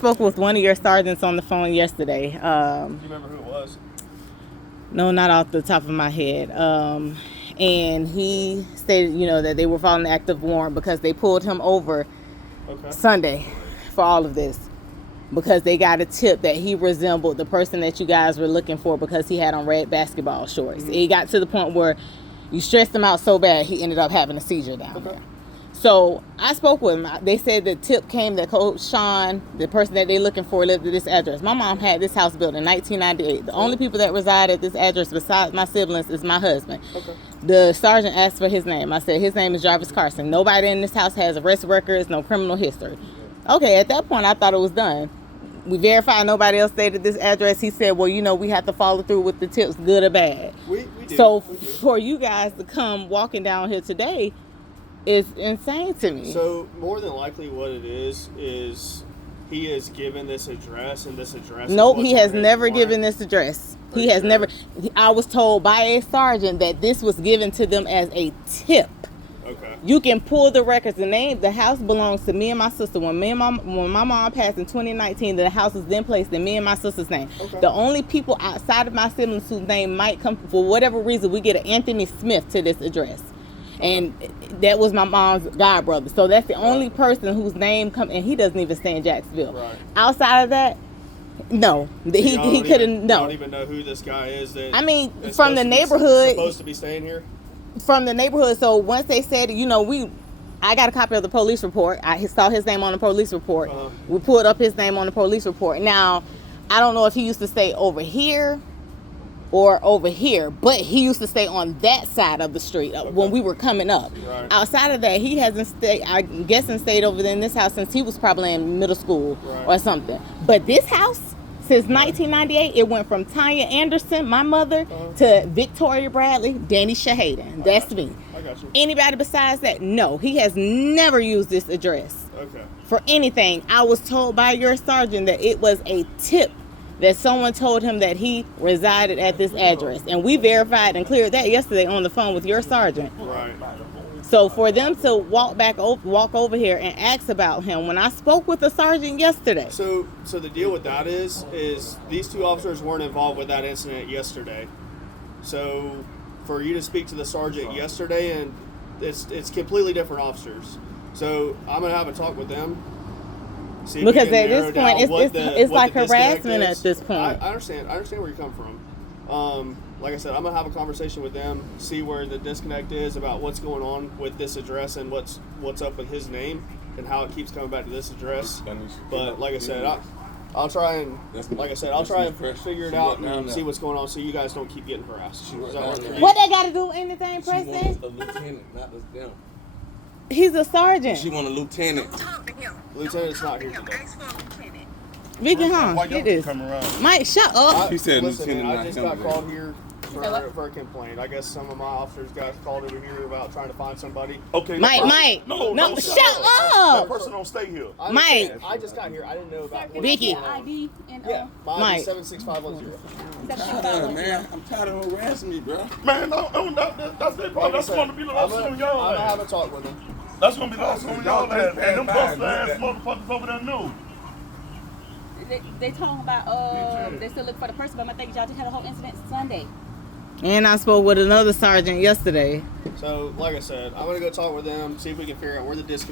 spoke with one of your sergeants on the phone yesterday. Do you remember who it was? No, not off the top of my head. And he stated, that they were following an active warrant because they pulled him over Sunday for all of this. Because they got a tip that he resembled the person that you guys were looking for because he had on red basketball shorts. Mm-hmm. It got to the point where you stressed him out so bad he ended up having a seizure down there. So I spoke with him. They said the tip came that Coach Sean, the person that they're looking for, lived at this address. My mom had this house built in 1998. The only people that reside at this address besides my siblings is my husband. Okay. The sergeant asked for his name. I said, his name is Jarvis Carson. Nobody in this house has arrest records, no criminal history. Okay, at that point, I thought it was done. We verified nobody else stayed at this address. He said, well, we have to follow through with the tips, good or bad. We do. So for you guys to come walking down here today, it's insane to me. So more than likely what it is he has given this address, and this address Nope, he has never given this address. He has never. I was told by a sergeant that this was given to them as a tip. Okay. You can pull the records. The house belongs to me and my sister. When my mom passed in 2019, the house was then placed in me and my sister's name. Okay. The only people outside of my siblings whose name might come, for whatever reason, we get an Anthony Smith to this address. And that was my mom's god brother. So that's the only person whose name come, and he doesn't even stay in Jacksonville. Right. Outside of that, no. So he couldn't. No. I don't even know who this guy is. From the neighborhood. Supposed to be staying here. From the neighborhood. So once they said, I got a copy of the police report. I saw his name on the police report. Uh-huh. We pulled up his name on the police report. Now, I don't know if he used to stay over here or over here, but he used to stay on that side of the street when we were coming up. Right. Outside of that, he hasn't stayed, I'm guessing, stayed over there in this house since he was probably in middle school or something. But this house, since 1998, it went from Tanya Anderson, my mother, to Victoria Bradley, Danny Shahaden. That's me. I got you. Anybody besides that? No, he has never used this address for anything. I was told by your sergeant that it was a tip that someone told him that he resided at this address. And we verified and cleared that yesterday on the phone with your sergeant. Right. So for them to walk over here and ask about him, when I spoke with the sergeant yesterday. So the deal with that is these two officers weren't involved with that incident yesterday. So for you to speak to the sergeant yesterday, and it's completely different officers. So I'm going to have a talk with them. Because at this point, it's like harassment at this point. I understand where you're coming from. Like I said, I'm going to have a conversation with them, see where the disconnect is about what's going on with this address and what's up with his name and how it keeps coming back to this address. But like I said, I'll try and figure it out and see what's going on so you guys don't keep getting harassed. What they got to do with anything, Preston? A lieutenant, not just them. He's a sergeant. She want a lieutenant. Lieutenant's not here today. Vicky, it is. Mike, shut up. He said Listen, lieutenant. I just got called here for a complaint. I guess some of my officers got called over here about trying to find somebody. Okay. Mike. No, shut up. That person don't stay here. Mike. I just got here. I didn't know about Vicky. ID and mine is 76510. Man, I'm tired of harassing me, bro. Man, that's their problem. That's going to be lost on y'all. I'm gonna have a talk with them. That's going to be lost on y'all ass. And them busted ass motherfuckers over there know. They talking about they still looking for the person, but I think y'all just had a whole incident Sunday. And I spoke with another sergeant yesterday. So, like I said, I'm gonna go talk with them, see if we can figure out where the disconnect